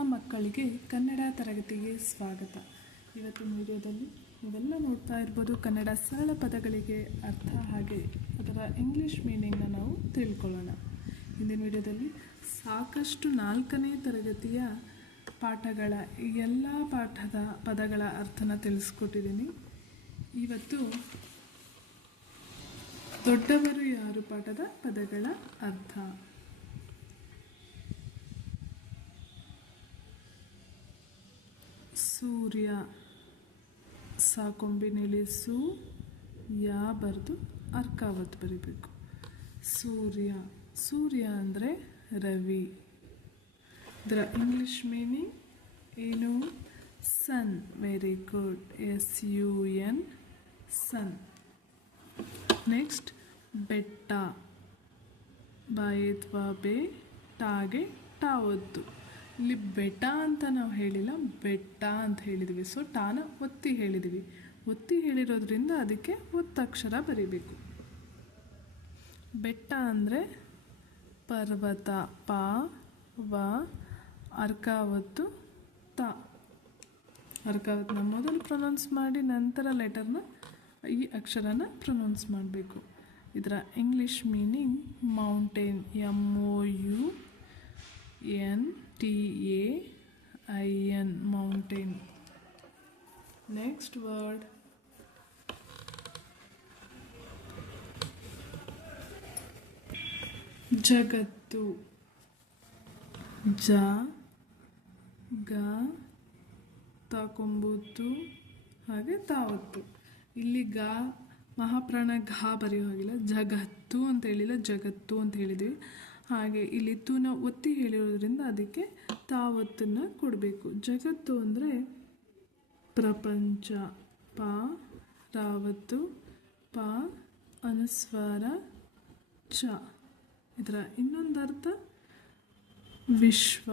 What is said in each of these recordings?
ಮಕ್ಕಳಿಗೆ ಕನ್ನಡ ತರಗತಿಗೆ ಸ್ವಾಗತ. ಇವತ್ತಿನ ವಿಡಿಯೋದಲ್ಲಿ ನೀವೆಲ್ಲ ನೋಡ್ತಾ ಇರ್ಬೋದು ಕನ್ನಡ ಸರಳ ಪದಗಳಿಗೆ ಅರ್ಥ ಹಾಗೆ ಅದರ ಇಂಗ್ಲೀಷ್ ಮೀನಿಂಗ್ನ ನಾವು ತಿಳ್ಕೊಳ್ಳೋಣ. ಹಿಂದಿನ ವಿಡಿಯೋದಲ್ಲಿ ಸಾಕಷ್ಟು ನಾಲ್ಕನೇ ತರಗತಿಯ ಪಾಠಗಳ ಎಲ್ಲ ಪಾಠದ ಪದಗಳ ಅರ್ಥನ ತಿಳಿಸ್ಕೊಟ್ಟಿದ್ದೀನಿ. ಇವತ್ತು ದೊಡ್ಡವರು ಯಾರು ಪಾಠದ ಪದಗಳ ಅರ್ಥ. ಸೂರ್ಯ ಸಾಕೊಂಬಿನಲ್ಲಿ ಸು ಯಾ ಬರೆದು ಅರ್ಕಾವತ್ ಬರಿಬೇಕು. ಸೂರ್ಯ ಸೂರ್ಯ ಅಂದರೆ ರವಿ. ಇದರ ಇಂಗ್ಲಿಷ್ ಮೀನಿಂಗ್ ಏನು? Sun very good S U N sun next ಬೆಟ್ಟ. ಬಾಯತ್ವಾ ಬೆ, ಟಾಗೆ ಟಾ ಒತ್ತು ಇಲ್ಲಿ ಬೆಟ್ಟ ಅಂತ ನಾವು ಹೇಳಿಲ್ಲ, ಬೆಟ್ಟ ಅಂತ ಹೇಳಿದ್ವಿ. ಸೊ ಟಾನ ಒತ್ತಿ ಹೇಳಿದ್ವಿ. ಒತ್ತಿ ಹೇಳಿರೋದ್ರಿಂದ ಅದಕ್ಕೆ ಒತ್ತಕ್ಷರ ಬರಿಬೇಕು. ಬೆಟ್ಟ ಅಂದರೆ ಪರ್ವತ, ಪ, ವ, ಅರ್ಕಾವತ್ತು, ತ. ಅರ್ಕಾವತ್ನ ಮೊದಲು ಪ್ರೊನೌನ್ಸ್ ಮಾಡಿ, ನಂತರ ಲೆಟರ್ನ ಈ ಅಕ್ಷರನ ಪ್ರೊನೌನ್ಸ್ ಮಾಡಬೇಕು. ಇದರ English meaning mountain M O U N T A I N mountain next word ಜಗತ್ತು. ಜ, ಗ ತಕೊಂಬತ್ತು ಹಾಗೆ ತಾವತ್ತು. ಇಲ್ಲಿ ಗ, ಮಹಾಪ್ರಾಣ ಘ ಬರೆಯೋ ಹಾಗಿಲ್ಲ. ಜಗತ್ತು ಅಂತ ಹೇಳಿಲ್ಲ, ಜಗತ್ತು ಅಂತ ಹೇಳಿದ್ವಿ. ಹಾಗೆ ಇಲ್ಲಿ ತೂನ ಒತ್ತಿ ಹೇಳಿರೋದ್ರಿಂದ ಅದಕ್ಕೆ ತಾವತ್ತನ್ನು ಕೊಡಬೇಕು. ಜಗತ್ತು ಅಂದರೆ ಪ್ರಪಂಚ. ಪ, ರಾವತ್ತು. ಪ, ಅನುಸ್ವಾರ, ಚ. ಇದರ ಇನ್ನೊಂದು ಅರ್ಥ ವಿಶ್ವ.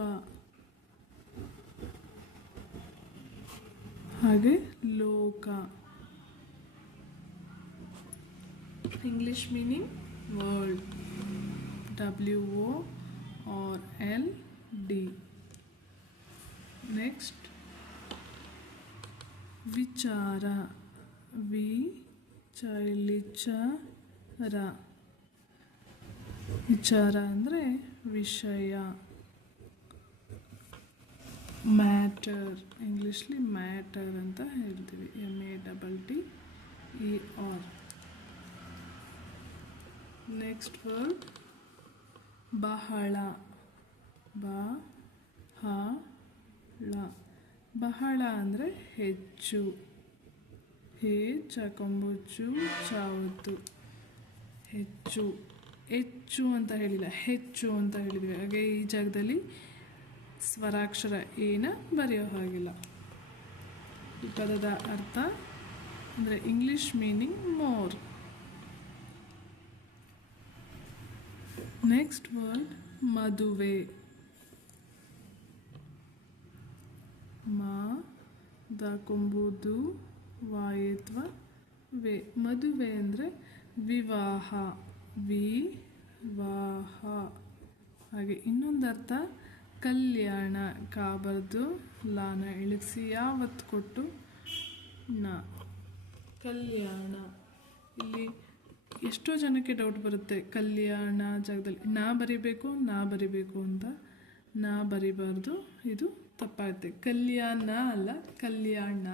ಹಾಗೆ ಲೋಕ. English meaning world W O R L D next ವಿಚಾರ ವಿ ಚೈಲಿ ಚ ರ ವಿಚಾರ ಅಂದರೆ ವಿಷಯ. ಮ್ಯಾಟರ್ ಇಂಗ್ಲೀಷ್ಲಿ ಮ್ಯಾಟರ್ ಅಂತ ಹೇಳ್ತೀವಿ. M A double T E R next word ಬಹಳ ಬ ಹ ಳ ಬಹಳ ಅಂದರೆ ಹೆಚ್ಚು. ಹೇ ಚಕೊಂಬುಚ್ಚು, ಚಾವತ್ತು. ಹೆಚ್ಚು ಹೆಚ್ಚು ಅಂತ ಹೇಳಿಲ್ಲ, ಹೆಚ್ಚು ಅಂತ ಹೇಳಿದ್ವಿ. ಹಾಗೆ ಈ ಜಾಗದಲ್ಲಿ ಸ್ವರಾಕ್ಷರ ಏನ ಬರೆಯೋ ಹಾಗಿಲ್ಲ. ಈ ಪದದ ಅರ್ಥ ಅಂದರೆ English meaning more next word ಮದುವೆ ಮಾ ಕೊಂಬುದು ವಾಯಿತ್ವ ವೇ ಮದುವೆ ಅಂದರೆ ವಿವಾಹ. ವಿ, ವಾಹ. ಹಾಗೆ ಇನ್ನೊಂದು ಅರ್ಥ, ಕಲ್ಯಾಣ. ಕಾಬರ್ದು, ಲಾನ ಇಳಿಸಿ, ಯಾವತ್ತು ಕೊಟ್ಟು, ನ. ಕಲ್ಯಾಣ. ಇಲ್ಲಿ ಎಷ್ಟೋ ಜನಕ್ಕೆ ಡೌಟ್ ಬರುತ್ತೆ. ಕಲ್ಯಾಣ ಜಾಗದಲ್ಲಿ, ನಾ ಬರಿಬೇಕು ನಾ ಬರಿಬೇಕು ಅಂತ. ನಾ ಬರಿಬಾರ್ದು, ಇದು ತಪ್ಪಾಗುತ್ತೆ ಕಲ್ಯಾಣ ಅಲ್ಲ, ಕಲ್ಯಾಣ.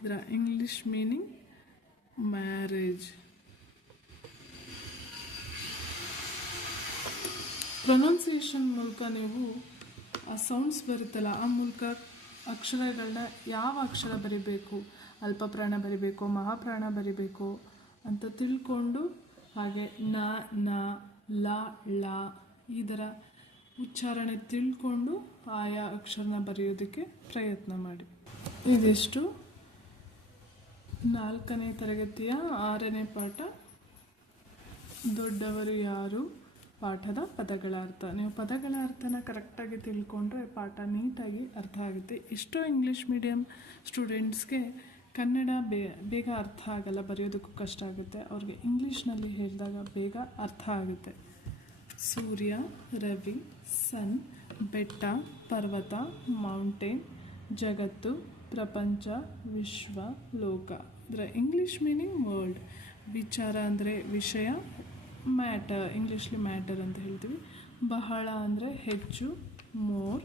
ಇದರ ಇಂಗ್ಲಿಷ್ ಮೀನಿಂಗ್ ಮ್ಯಾರೇಜ್ ಪ್ರೊನೌನ್ಸಿಯೇಷನ್ ಮೂಲಕ ನೀವು ಆ ಸೌಂಡ್ಸ್ ಬರುತ್ತಲ್ಲ, ಆ ಮೂಲಕ ಅಕ್ಷರಗಳನ್ನ ಯಾವ ಅಕ್ಷರ ಬರಿಬೇಕು? ಅಲ್ಪಪ್ರಾಣ ಬರಿಬೇಕು, ಮಹಾಪ್ರಾಣ ಬರಿಬೇಕು? ಅಂತ ತಿಳ್ಕೊಂಡು ಹಾಗೆ ನ ನ, ಲ, ಳ ಇದರ ಉಚ್ಚಾರಣೆ ತಿಳ್ಕೊಂಡು ಆಯಾ ಅಕ್ಷರನ ಬರೆಯೋದಕ್ಕೆ ಪ್ರಯತ್ನ ಮಾಡಿ. ಇದಿಷ್ಟು. ನಾಲ್ಕನೇ ತರಗತಿಯ ಆರನೇ ಪಾಠ. ದೊಡ್ಡವರು ಯಾರು? ಪಾಠದ ಪದಗಳ ಅರ್ಥ. ನೀವು ಪದಗಳ ಅರ್ಥನ ಕರೆಕ್ಟಾಗಿ ತಿಳ್ಕೊಂಡ್ರೆ ಪಾಠ ನೀಟಾಗಿ ಅರ್ಥ ಆಗುತ್ತೆ. ಇಷ್ಟೋ ಇಂಗ್ಲೀಷ್ ಮೀಡಿಯಮ್ ಸ್ಟೂಡೆಂಟ್ಸ್ಗೆ ಕನ್ನಡ ಬೇ, ಬೇಗ ಅರ್ಥ ಆಗಲ್ಲ, ಬರೆಯೋದಕ್ಕೂ ಕಷ್ಟ ಆಗುತ್ತೆ. ಅವ್ರಿಗೆ ಇಂಗ್ಲೀಷ್ನಲ್ಲಿ ಹೇಳಿದಾಗ ಬೇಗ ಅರ್ಥ ಆಗುತ್ತೆ. ಸೂರ್ಯ, ರವಿ, ಸನ್, ಬೆಟ್ಟ, ಪರ್ವತ, ಮೌಂಟೇನ್, ಜಗತ್ತು, ಪ್ರಪಂಚ, ವಿಶ್ವ, ಲೋಕ. ಅಂದರೆ ಇಂಗ್ಲೀಷ್ ಮೀನಿಂಗ್ ವರ್ಲ್ಡ್. ವಿಚಾರ ಅಂದರೆ ವಿಷಯ, ಮ್ಯಾಟರ್, ಇಂಗ್ಲೀಷ್ಲಿ ಮ್ಯಾಟರ್ ಅಂತ ಹೇಳ್ತೀವಿ. ಬಹಳ ಅಂದರೆ ಹೆಚ್ಚು, ಮೋರ್,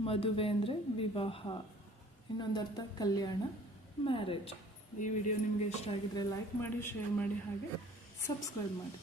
ಮದುವೆ ಅಂದರೆ ವಿವಾಹ. ಇನ್ನೊಂದು ಅರ್ಥ ಕಲ್ಯಾಣ. ಮ್ಯಾರೇಜ್. ಈ ವಿಡಿಯೋ ನಿಮಗೆ ಇಷ್ಟ ಆಗಿದ್ರೆ ಲೈಕ್ ಮಾಡಿ ಶೇರ್ ಮಾಡಿ ಹಾಗೆ ಸಬ್ಸ್ಕ್ರೈಬ್ ಮಾಡಿ.